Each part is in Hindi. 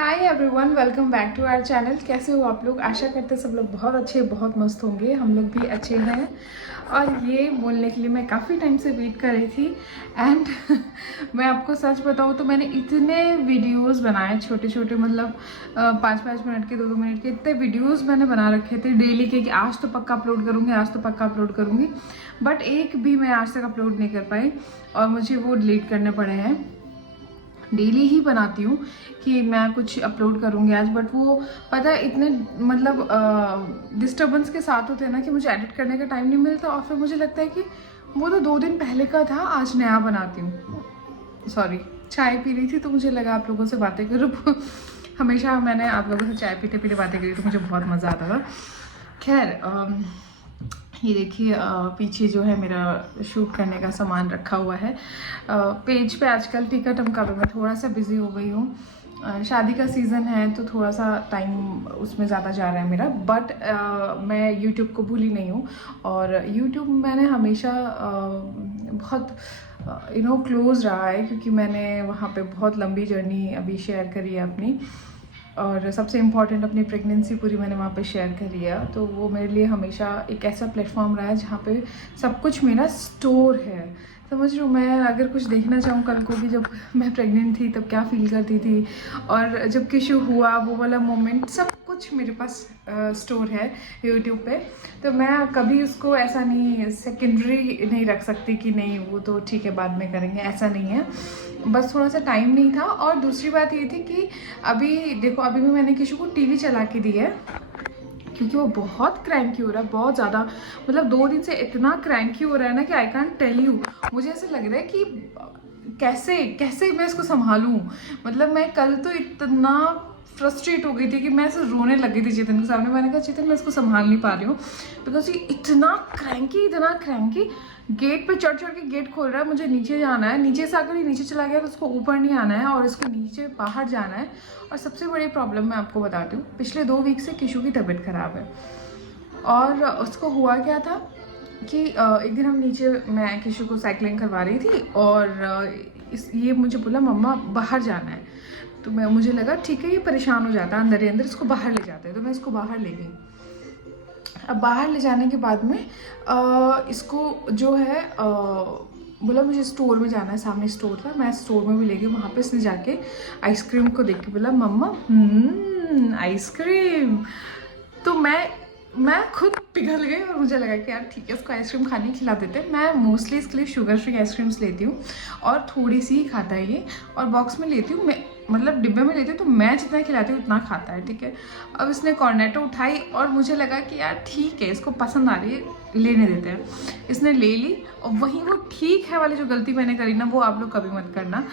Hi everyone, welcome back to our channel. कैसे हो आप लोग? आशा करते हैं सब लोग बहुत अच्छे, बहुत मस्त होंगे। हम लोग भी अच्छे हैं। और ये बोलने के लिए मैं काफ़ी टाइम से वेट कर रही थी एंड मैं आपको सच बताऊँ तो मैंने इतने वीडियोस बनाए, छोटे छोटे, मतलब 5-5 मिनट के, 2-2 मिनट के, इतने वीडियोस मैंने बना रखे थे डेली के कि आज तो पक्का अपलोड करूँगी, आज तो पक्का अपलोड करूँगी। बट एक भी मैं आज तक अपलोड नहीं कर पाई और मुझे वो डिलीट करने पड़े हैं। डेली ही बनाती हूँ कि मैं कुछ अपलोड करूँगी आज, बट वो पता है इतने मतलब डिस्टर्बेंस के साथ होते हैं ना कि मुझे एडिट करने का टाइम नहीं मिलता और फिर मुझे लगता है कि वो तो 2 दिन पहले का था, आज नया बनाती हूँ। सॉरी, चाय पी रही थी तो मुझे लगा आप लोगों से बातें करूँ। हमेशा मैंने आप लोगों से चाय पीते पीते बातें करी तो मुझे बहुत मज़ा आता था। खैर, ये देखिए पीछे जो है मेरा शूट करने का सामान रखा हुआ है। पेज पे आजकल टिकट अमकाबे में थोड़ा सा बिजी हो गई हूँ। शादी का सीज़न है तो थोड़ा सा टाइम उसमें ज़्यादा जा रहा है मेरा। बट मैं यूट्यूब को भूली नहीं हूँ और यूट्यूब मैंने हमेशा बहुत क्लोज रहा है, क्योंकि मैंने वहाँ पे बहुत लंबी जर्नी अभी शेयर करी है अपनी, और सबसे इम्पॉर्टेंट अपनी प्रेगनेंसी पूरी मैंने वहाँ पे शेयर करी है। तो वो मेरे लिए हमेशा एक ऐसा प्लेटफॉर्म रहा है जहाँ पे सब कुछ मेरा स्टोर है। समझ रही हूँ, मैं अगर कुछ देखना चाहूँ कल को कि जब मैं प्रेग्नेंट थी तब क्या फील करती थी और जब किशु हुआ वो वाला मोमेंट, सब कुछ मेरे पास स्टोर है यूट्यूब पे। तो मैं कभी उसको ऐसा नहीं सेकेंडरी नहीं रख सकती कि नहीं वो तो ठीक है बाद में करेंगे, ऐसा नहीं है। बस थोड़ा सा टाइम नहीं था। और दूसरी बात ये थी कि अभी देखो, अभी भी मैंने किशु को टीवी चला के दी है क्योंकि वो बहुत क्रैंकी हो रहा है, बहुत ज़्यादा। मतलब 2 दिन से इतना क्रैंकी हो रहा है ना कि आई कांट टेल यू। मुझे ऐसे लग रहा है कि कैसे कैसे मैं इसको संभालूं। मतलब मैं कल तो इतना फ्रस्ट्रेट हो गई थी कि मैं ऐसे रोने लग गई थी चेतन के सामने। मैंने कहा चेतन मैं इसको संभाल नहीं पा रही हूँ, बिकॉज ये इतना क्रैंकी गेट पे चढ़ के गेट खोल रहा है। मुझे नीचे जाना है, नीचे से अगर ये नीचे चला गया तो उसको ऊपर नहीं आना है और इसको नीचे बाहर जाना है। और सबसे बड़ी प्रॉब्लम मैं आपको बताती हूँ, पिछले 2 वीक से किशु की तबीयत ख़राब है। और उसको हुआ क्या था कि एक दिन हम नीचे, मैं किशु को साइकिलिंग करवा रही थी और ये मुझे बोला मम्मा बाहर जाना है। तो मुझे लगा ठीक है ये परेशान हो जाता है अंदर ही अंदर, इसको बाहर ले जाते हैं। तो मैं इसको बाहर ले गई। अब बाहर ले जाने के बाद में इसको जो है बोला मुझे स्टोर में जाना है, सामने स्टोर था, मैं स्टोर में भी ले गई। वहाँ पे इसने जाके आइसक्रीम को देख के बोला मम्मा आइसक्रीम। तो मैं खुद पिघल गई और मुझे लगा कि यार ठीक है उसको आइसक्रीम खाने खिला देते। मैं मोस्टली इसके लिए शुगर फ्री आइसक्रीम्स लेती हूँ और थोड़ी सी ही खाता है ये, और बॉक्स में लेती हूँ मैं, मतलब डिब्बे में लेती हूँ तो मैं जितना खिलाती हूँ उतना खाता है, ठीक है। अब इसने कॉर्नेटो उठाई और मुझे लगा कि यार ठीक है इसको पसंद आ रही है, लेने देते हैं। इसने ले ली और वहीं वो ठीक है वाली जो गलती मैंने करी ना, वो आप लोग कभी मत करना।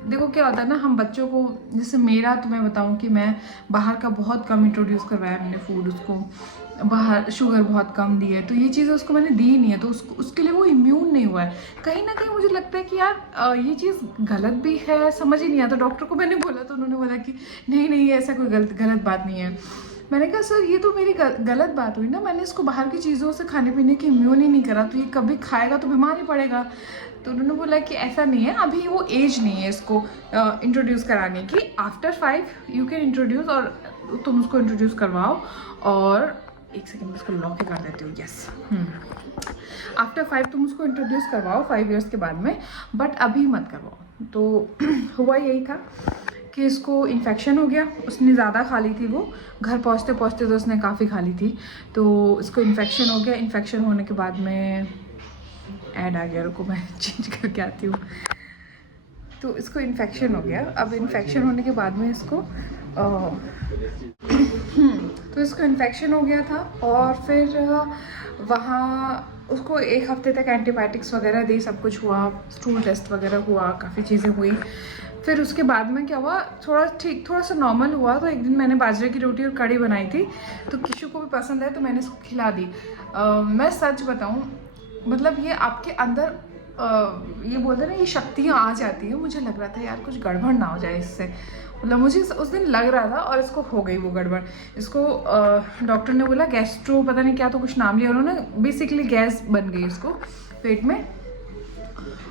देखो क्या होता है ना, हम बच्चों को, जैसे मेरा तो मैं बताऊं कि मैं बाहर का बहुत कम इंट्रोड्यूस करवाया मैंने फूड उसको, बाहर शुगर बहुत कम दी है, तो ये चीज़ें उसको मैंने दी नहीं है, तो उसके लिए वो इम्यून नहीं हुआ है। कहीं ना कहीं मुझे लगता है कि यार ये चीज़ गलत भी है, समझ ही नहीं आता। डॉक्टर को मैंने बोला तो उन्होंने बोला कि नहीं ऐसा कोई गलत बात नहीं है। मैंने कहा सर ये तो मेरी गलत बात हुई ना, मैंने इसको बाहर की चीज़ों से खाने पीने की इम्यून ही नहीं करा, तो ये कभी खाएगा तो बीमार ही पड़ेगा। तो उन्होंने बोला कि ऐसा नहीं है, अभी वो एज नहीं है इसको इंट्रोड्यूस कराने की। आफ्टर 5 यू कैन इंट्रोड्यूस, और तुम उसको इंट्रोड्यूस करवाओ। और एक सेकेंड में इसको लॉक कर देती हूँ, यस। आफ्टर 5 तुम उसको इंट्रोड्यूस करवाओ, 5 इयर्स के बाद में, बट अभी मत करवाओ। तो हुआ यही था कि इसको इन्फेक्शन हो गया। उसने ज़्यादा खा ली थी, वो घर पहुँचते तो उसने काफ़ी खा ली थी, तो इसको इन्फेक्शन हो गया। इन्फेक्शन होने के बाद में ऐड आ गया, रुको मैं चेंज करके आती हूँ। तो इसको इन्फेक्शन हो गया। अब इन्फेक्शन होने के बाद में इसको तो इसको इन्फेक्शन हो गया था और फिर वहाँ उसको 1 हफ्ते तक एंटीबायोटिक्स वगैरह दी, सब कुछ हुआ, स्टूल टेस्ट वगैरह हुआ, काफ़ी चीज़ें हुई। फिर उसके बाद में क्या हुआ, थोड़ा सा नॉर्मल हुआ। तो एक दिन मैंने बाजरे की रोटी और कढ़ी बनाई थी, तो किशु को भी पसंद है तो मैंने इसको खिला दी। मैं सच बताऊँ, मतलब ये आपके अंदर ये बोलते हैं ना, ये शक्तियाँ आ जाती हैं। मुझे लग रहा था यार कुछ गड़बड़ ना हो जाए इससे, मतलब मुझे उस दिन लग रहा था, और इसको हो गई वो गड़बड़। इसको डॉक्टर ने बोला गैस्ट्रो, पता नहीं क्या तो कुछ नाम लिया उन्होंने, बेसिकली गैस बन गई इसको पेट में।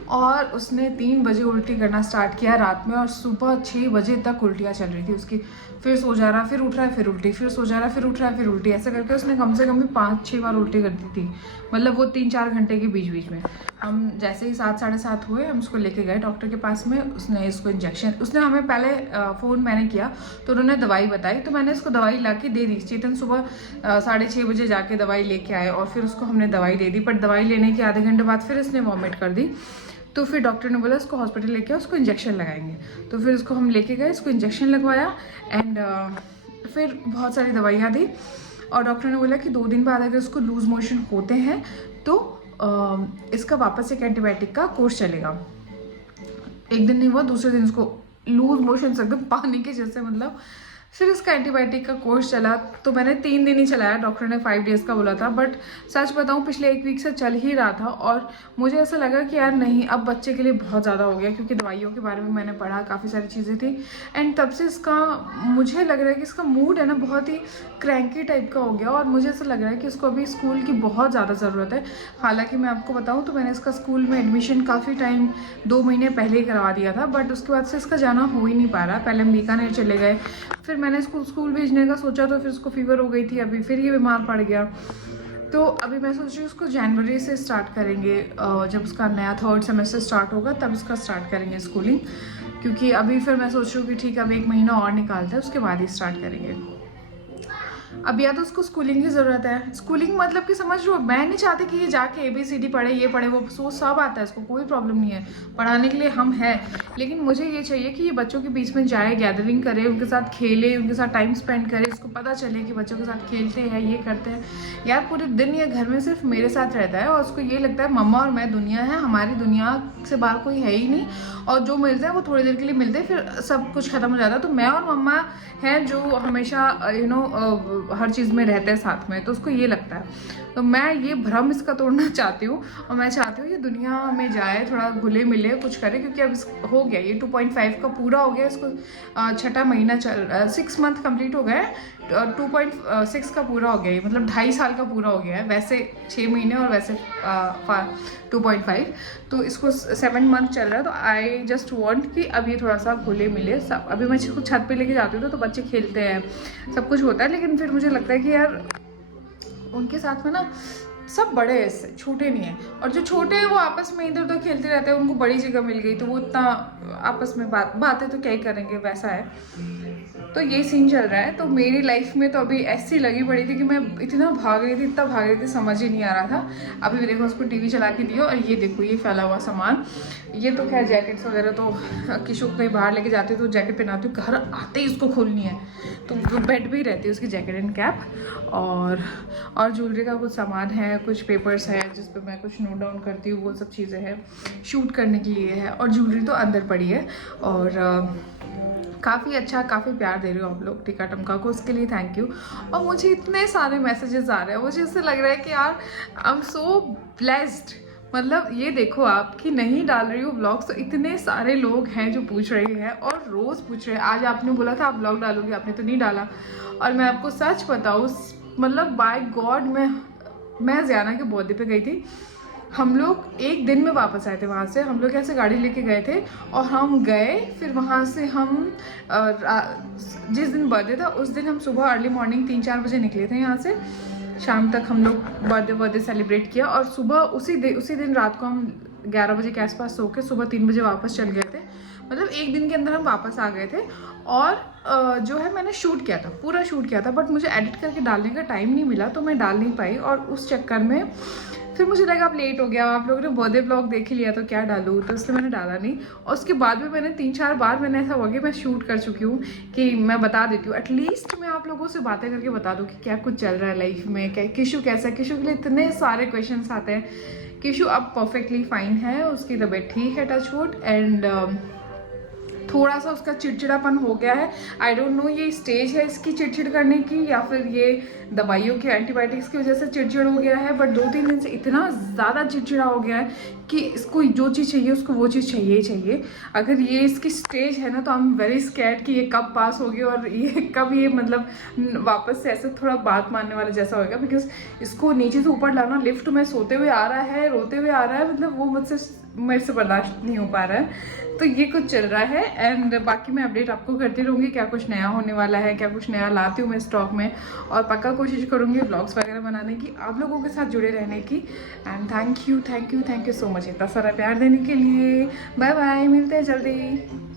और उसने 3 बजे उल्टी करना स्टार्ट किया रात में, और सुबह 6 बजे तक उल्टियाँ चल रही थी उसकी। फिर सो जा रहा, फिर उठ रहा है, फिर उल्टी, फिर सो जा रहा, फिर उठ रहा है, फिर उल्टी। ऐसे करके उसने कम से कम भी 5-6 बार उल्टी कर दी थी, मतलब वो 3-4 घंटे के बीच बीच में। हम जैसे ही 7 साढ़े 7 हुए, हम उसको लेके गए डॉक्टर के पास में। उसने इसको इंजेक्शन, उसने हमें पहले फ़ोन मैंने किया तो उन्होंने दवाई बताई, तो मैंने इसको दवाई ला के दे दी। चेतन सुबह 6:30 बजे जाके दवाई लेके आए और फिर उसको हमने दवाई दे दी, बट दवाई लेने के आधे घंटे बाद फिर इसने वॉमिट कर दी। तो फिर डॉक्टर ने बोला उसको हॉस्पिटल लेके आओ, उसको इंजेक्शन लगाएंगे। तो फिर उसको हम लेके गए, उसको इंजेक्शन लगवाया एंड फिर बहुत सारी दवाइयाँ दी। और डॉक्टर ने बोला कि 2 दिन बाद अगर उसको लूज मोशन होते हैं तो इसका वापस एक एंटीबायोटिक का कोर्स चलेगा। एक दिन नहीं हुआ, दूसरे दिन उसको लूज मोशन एकदम पानी के जैसे, मतलब फिर इसका एंटीबायोटिक का कोर्स चला। तो मैंने 3 दिन ही चलाया, डॉक्टर ने 5 डेज़ का बोला था, बट सच बताऊं पिछले 1 वीक से चल ही रहा था। और मुझे ऐसा लगा कि यार नहीं, अब बच्चे के लिए बहुत ज़्यादा हो गया, क्योंकि दवाइयों के बारे में मैंने पढ़ा, काफ़ी सारी चीज़ें थी। एंड तब से इसका मुझे लग रहा है कि इसका मूड है ना बहुत ही क्रैंकी टाइप का हो गया, और मुझे ऐसा लग रहा है कि इसको अभी स्कूल की बहुत ज़्यादा ज़रूरत है। हालाँकि मैं आपको बताऊँ तो मैंने इसका स्कूल में एडमिशन काफ़ी टाइम 2 महीने पहले ही करवा दिया था, बट उसके बाद से इसका जाना हो ही नहीं पा रहा। पहले हम बीकानेर चले गए, फिर मैंने इसको स्कूल भेजने का सोचा तो फिर उसको फीवर हो गई थी, अभी फिर ये बीमार पड़ गया। तो अभी मैं सोच रही हूँ उसको जनवरी से स्टार्ट करेंगे, जब उसका नया 3rd सेमेस्टर स्टार्ट होगा तब इसका स्टार्ट करेंगे स्कूलिंग। क्योंकि अभी फिर मैं सोच रही हूँ कि ठीक है, अब 1 महीना और निकालते हैं, उसके बाद ही स्टार्ट करेंगे। अब या तो उसको स्कूलिंग की ज़रूरत है, स्कूलिंग मतलब कि समझ लो, मैं नहीं चाहती कि ये जाके ABCD पढ़े, ये पढ़े, वो सो सब आता है इसको, कोई प्रॉब्लम नहीं है, पढ़ाने के लिए हम हैं। लेकिन मुझे ये चाहिए कि ये बच्चों के बीच में जाए, गैदरिंग करे, उनके साथ खेले, उनके साथ टाइम स्पेंड करे, इसको पता चले कि बच्चों के साथ खेलते हैं, ये करते हैं। यार पूरे दिन ये घर में सिर्फ मेरे साथ रहता है और उसको ये लगता है मम्मा और मैं दुनिया है, हमारी दुनिया से बाहर कोई है ही नहीं, और जो मिलता है वो थोड़ी देर के लिए मिलते हैं, फिर सब कुछ खत्म हो जाता है। तो मैं और मम्मा हैं जो हमेशा हर चीज़ में रहते हैं साथ में, तो उसको ये लगता है। तो मैं ये भ्रम इसका तोड़ना चाहती हूँ, और मैं चाहती हूँ ये दुनिया में जाए, थोड़ा घुले मिले, कुछ करे, क्योंकि अब हो गया ये 2.5 का पूरा हो गया, इसको 6ठा महीना चल रहा है, 6 मंथ कंप्लीट हो गया है, 2.6 का पूरा हो गया है, मतलब 2.5 साल का पूरा हो गया है, वैसे 6 महीने और वैसे 2.5, तो इसको 7 मंथ चल रहा है। तो आई जस्ट वॉन्ट कि अब ये थोड़ा सा घुले मिले सब। अभी मैं इसको छत पे लेके जाती हूँ तो बच्चे खेलते हैं, सब कुछ होता है, लेकिन फिर मुझे लगता है कि यार उनके साथ में ना सब बड़े हैं, इससे छोटे नहीं हैं, और जो छोटे हैं वो आपस में इधर उधर खेलते रहते हैं, उनको बड़ी जगह मिल गई तो वो इतना आपस में बातें तो क्या ही करेंगे, वैसा है। तो ये सीन चल रहा है। तो मेरी लाइफ में तो अभी ऐसी लगी पड़ी थी कि मैं इतना भाग रही थी, इतना भाग रही थी, समझ ही नहीं आ रहा था। अभी भी देखो उसको टीवी चला के दियो, और ये देखो ये फैला हुआ सामान, ये तो खैर जैकेट्स वगैरह तो किशोर को कहीं बाहर लेके जाती हूँ तो जैकेट पहनाती हूँ, घर आते ही उसको खोलनी है, तो बेड पे ही रहती है उसकी जैकेट एंड कैप। और ज्वेलरी का कुछ सामान है, कुछ पेपर्स है जिस पे मैं कुछ नोट डाउन करती हूँ, वो सब चीज़ें हैं शूट करने के लिए है, और ज्वेलरी तो अंदर पड़ी है। और काफ़ी अच्छा, काफ़ी प्यार दे रहे हो आप लोग टीका टमका को, उसके लिए थैंक यू। और मुझे इतने सारे मैसेजेस आ रहे हैं, मुझे इससे लग रहा है कि यार आई एम सो ब्लेस्ड। मतलब ये देखो आप कि नहीं डाल रही हूँ व्लॉग्स तो इतने सारे लोग हैं जो पूछ रहे हैं, और रोज़ पूछ रहे हैं। आज आपने बोला था आप व्लॉग डालोगे, आपने तो नहीं डाला। और मैं आपको सच बताऊँ, मतलब बाय गॉड मैं ज़ियाना के बर्थडे पे गई थी, हम लोग एक दिन में वापस आए थे वहाँ से। हम लोग ऐसे गाड़ी लेके गए थे और हम गए, फिर वहाँ से हम जिस दिन बर्थडे था उस दिन हम सुबह अर्ली मॉर्निंग 3-4 बजे निकले थे यहाँ से। शाम तक हम लोग बर्थडे सेलिब्रेट किया, और सुबह उसी दिन रात को हम 11 बजे के आसपास सो के सुबह 3 बजे वापस चल गए थे। मतलब एक दिन के अंदर हम वापस आ गए थे। और जो है मैंने शूट किया था, पूरा शूट किया था, बट मुझे एडिट करके डालने का टाइम नहीं मिला, तो मैं डाल नहीं पाई। और उस चक्कर में फिर मुझे लगा अब लेट हो गया, आप लोगों ने बर्थडे ब्लॉग देख ही लिया तो क्या डालूँ, तो इसलिए मैंने डाला नहीं। और उसके बाद भी मैंने 3-4 बार मैंने ऐसा हुआ कि मैं शूट कर चुकी हूँ कि मैं बता देती हूँ, एटलीस्ट मैं आप लोगों से बातें करके बता दूँ कि क्या कुछ चल रहा है लाइफ में, क्या किशु कैसा है। किशु के लिए इतने सारे क्वेश्चन आते हैं। किशु अब परफेक्टली फाइन है, उसकी तबीयत ठीक है, टच वुड। एंड थोड़ा सा उसका चिड़चिड़ापन हो गया है। आई डोंट नो ये स्टेज है इसकी चिड़चिड़ करने की, या फिर ये दवाइयों के एंटीबायोटिक्स की वजह से चिड़चिड़ हो गया है। बट 2-3 दिन से इतना ज़्यादा चिड़चिड़ा हो गया है कि इसको जो चीज़ चाहिए उसको वो चीज़ चाहिए ही चाहिए। अगर ये इसकी स्टेज है ना, तो आई एम वेरी स्कैर्ड कि ये कब पास होगी और ये कब ये मतलब वापस से ऐसे थोड़ा बात मानने वाला जैसा होगा। बिकॉज इसको नीचे से ऊपर लाना, लिफ्ट में सोते हुए आ रहा है, रोते हुए आ रहा है, मतलब वो मुझसे मेरे से बर्दाश्त नहीं हो पा रहा है। तो ये कुछ चल रहा है एंड बाकी मैं अपडेट आपको करती रहूँगी, क्या कुछ नया होने वाला है, क्या कुछ नया लाती हूँ मैं स्टॉक में, और पक्का कोशिश करूँगी व्लॉग्स वगैरह बनाने की, आप लोगों के साथ जुड़े रहने की। And thank you so much इतना सारा प्यार देने के लिए। बाय बाय, मिलते हैं जल्दी।